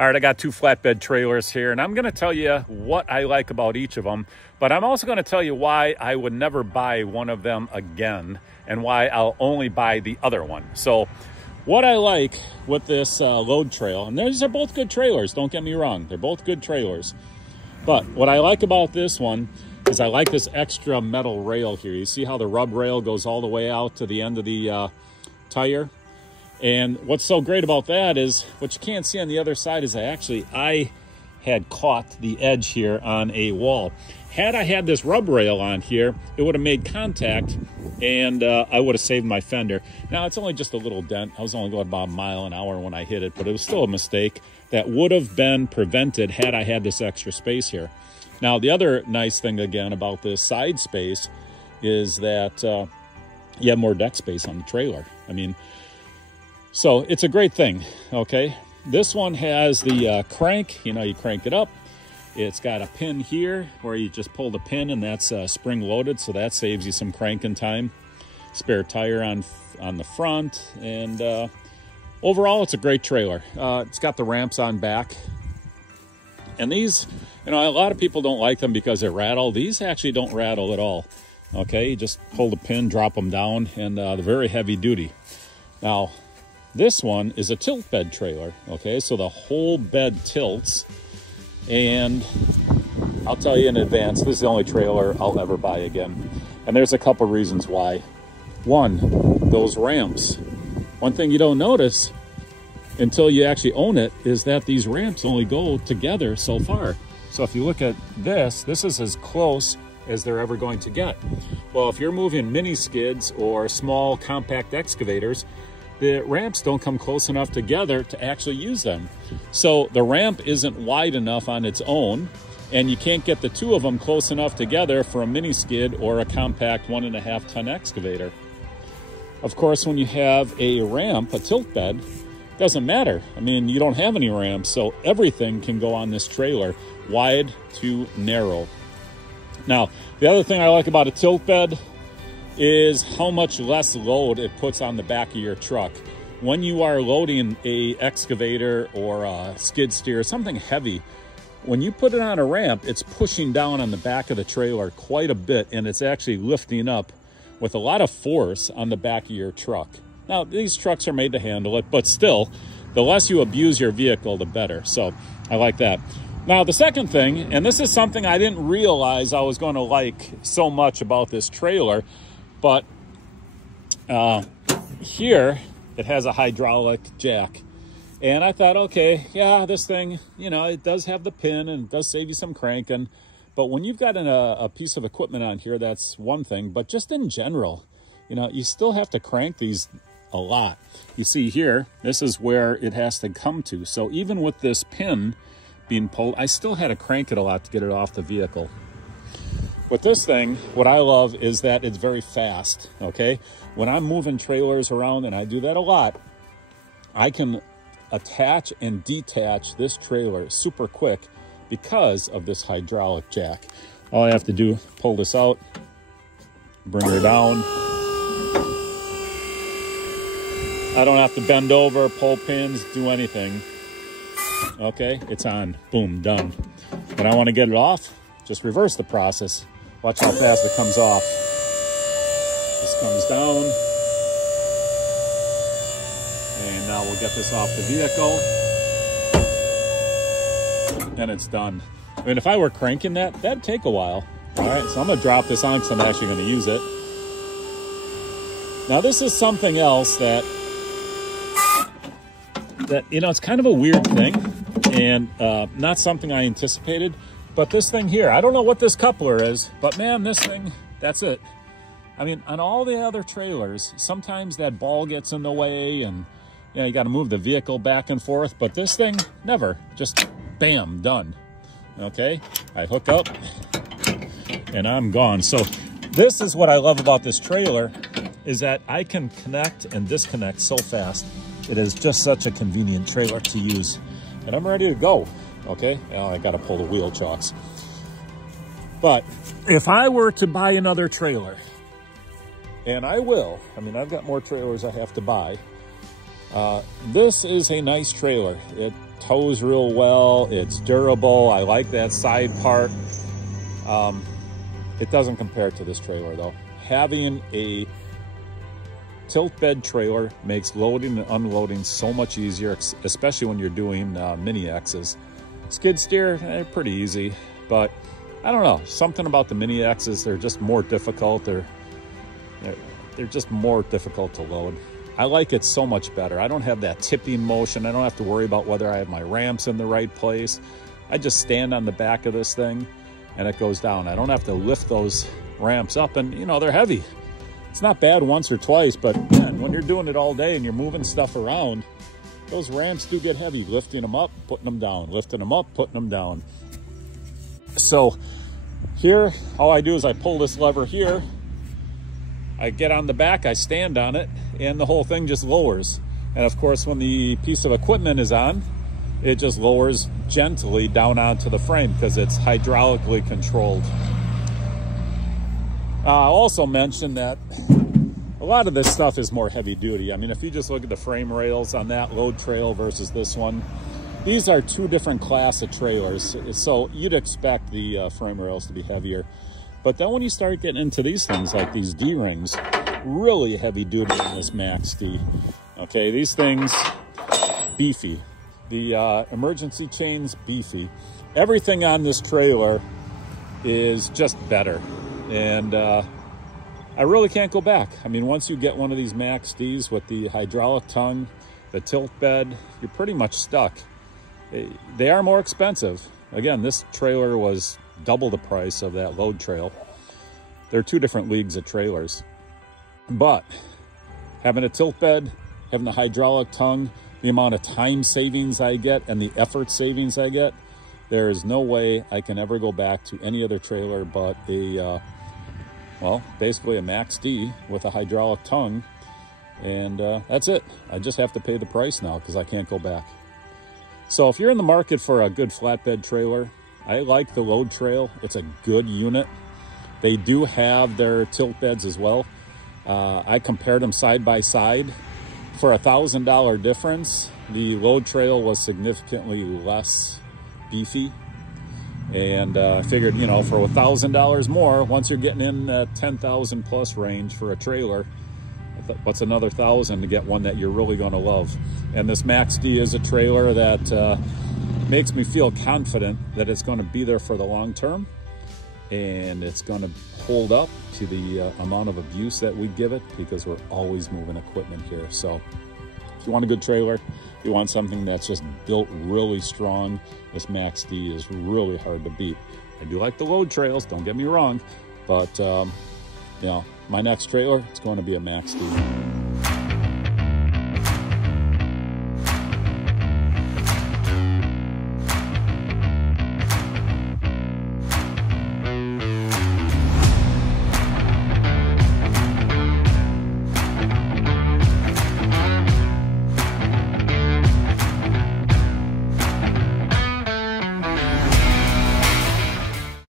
All right, I got 2 flatbed trailers here, and I'm going to tell you what I like about each of them, but I'm also going to tell you why I would never buy one of them again and why I'll only buy the other one. So what I like with this load trail, and these are both good trailers, don't get me wrong, they're both good trailers. But what I like about this one is I like this extra metal rail here. You see how the rub rail goes all the way out to the end of the tire? And what's so great about that is, what you can't see on the other side is I had caught the edge here on a wall. Had I had this rub rail on here, it would have made contact and I would have saved my fender. Now, it's only just a little dent. I was only going about a mile an hour when I hit it, but it was still a mistake that would have been prevented had I had this extra space here. Now, the other nice thing, again, about this side space is that you have more deck space on the trailer. I mean, so it's a great thing, okay? This one has the crank, you know, you crank it up. It's got a pin here where you just pull the pin and that's spring loaded, so that saves you some cranking time. Spare tire on the front, and overall it's a great trailer. It's got the ramps on back. And these, you know, a lot of people don't like them because they rattle. These actually don't rattle at all, okay? You just pull the pin, drop them down, and they're very heavy duty. Now, this one is a tilt bed trailer, okay? So the whole bed tilts, and I'll tell you in advance, this is the only trailer I'll ever buy again. And there's a couple reasons why. One, those ramps. One thing you don't notice until you actually own it is that these ramps only go together so far. So if you look at this is as close as they're ever going to get. Well, if you're moving mini skids or small compact excavators, the ramps don't come close enough together to actually use them. So the ramp isn't wide enough on its own, and you can't get the two of them close enough together for a mini skid or a compact 1.5 ton excavator. Of course, when you have a ramp, a tilt bed, doesn't matter. I mean, you don't have any ramps, so everything can go on this trailer, wide to narrow. Now, the other thing I like about a tilt bed is how much less load it puts on the back of your truck. When you are loading a excavator or a skid steer, something heavy, when you put it on a ramp, it's pushing down on the back of the trailer quite a bit, and it's actually lifting up with a lot of force on the back of your truck. Now, these trucks are made to handle it, but still, the less you abuse your vehicle, the better. So I like that. Now, the second thing, and this is something I didn't realize I was going to like so much about this trailer, but here it has a hydraulic jack. And I thought, okay, yeah, this thing, you know, it does have the pin and it does save you some cranking. But when you've got a piece of equipment on here, that's one thing. But just in general, you know, you still have to crank these a lot. You see here, this is where it has to come to. So even with this pin being pulled, I still had to crank it a lot to get it off the vehicle. With this thing, what I love is that it's very fast, okay? When I'm moving trailers around, and I do that a lot, I can attach and detach this trailer super quick because of this hydraulic jack. All I have to do, pull this out, bring her down. I don't have to bend over, pull pins, do anything. Okay, it's on, boom, done. When I want to get it off, just reverse the process. Watch how fast it comes off. This comes down. And now we'll get this off the vehicle. And it's done. I mean, if I were cranking that, that'd take a while. All right, so I'm gonna drop this on because I'm actually gonna use it. Now this is something else that, you know, it's kind of a weird thing and not something I anticipated. But this thing here, I don't know what this coupler is, but man, this thing, that's it. I mean, on all the other trailers, sometimes that ball gets in the way and, you know, you got to move the vehicle back and forth, but this thing, never. Just bam, done. Okay, I hook up and I'm gone. So this is what I love about this trailer, is that I can connect and disconnect so fast. It is just such a convenient trailer to use. And I'm ready to go. Okay, now I got to pull the wheel chocks. But if I were to buy another trailer, and I will, I mean, I've got more trailers I have to buy. This is a nice trailer. tows real well. It's durable. I like that side part. It doesn't compare to this trailer though. Having a tilt bed trailer makes loading and unloading so much easier, especially when you're doing mini X's. Skid steer, pretty easy, but I don't know, something about the mini X's, they're just more difficult. They're just more difficult to load. I like it so much better. I don't have that tipping motion. I don't have to worry about whether I have my ramps in the right place. I just stand on the back of this thing and it goes down. I don't have to lift those ramps up, and you know, they're heavy. It's not bad once or twice, but man, when you're doing it all day and you're moving stuff around, those ramps do get heavy, lifting them up, putting them down, lifting them up, putting them down. So here, all I do is I pull this lever here, I get on the back, I stand on it, and the whole thing just lowers. And of course, when the piece of equipment is on, it just lowers gently down onto the frame because it's hydraulically controlled. I'll also mention that a lot of this stuff is more heavy duty. I mean, if you just look at the frame rails on that load trail versus this one, these are two different class of trailers. So you'd expect the frame rails to be heavier. But then when you start getting into these things like these D-rings, really heavy duty in this Maxx D. Okay, these things, beefy. The emergency chains, beefy. Everything on this trailer is just better. And I really can't go back. I mean, once you get one of these Maxx Ds with the hydraulic tongue, the tilt bed, you're pretty much stuck. They are more expensive. Again, this trailer was double the price of that load trail. They're two different leagues of trailers. But having a tilt bed, having the hydraulic tongue, the amount of time savings I get and the effort savings I get, there is no way I can ever go back to any other trailer but a, well, basically a Maxx D with a hydraulic tongue. And that's it. I just have to pay the price now because I can't go back. So if you're in the market for a good flatbed trailer, I like the load trail. It's a good unit. They do have their tilt beds as well. I compared them side by side. For $1,000 difference, the load trail was significantly less beefy. And I figured, you know, for $1,000 more, once you're getting in that 10,000 plus range for a trailer, what's another 1,000 to get one that you're really going to love? And this Maxx D is a trailer that makes me feel confident that it's going to be there for the long term, and it's going to hold up to the amount of abuse that we give it, because we're always moving equipment here. So if you want a good trailer, you want something that's just built really strong, this Maxx D is really hard to beat. I do like the load trails, don't get me wrong, but you know, my next trailer, it's going to be a Maxx D.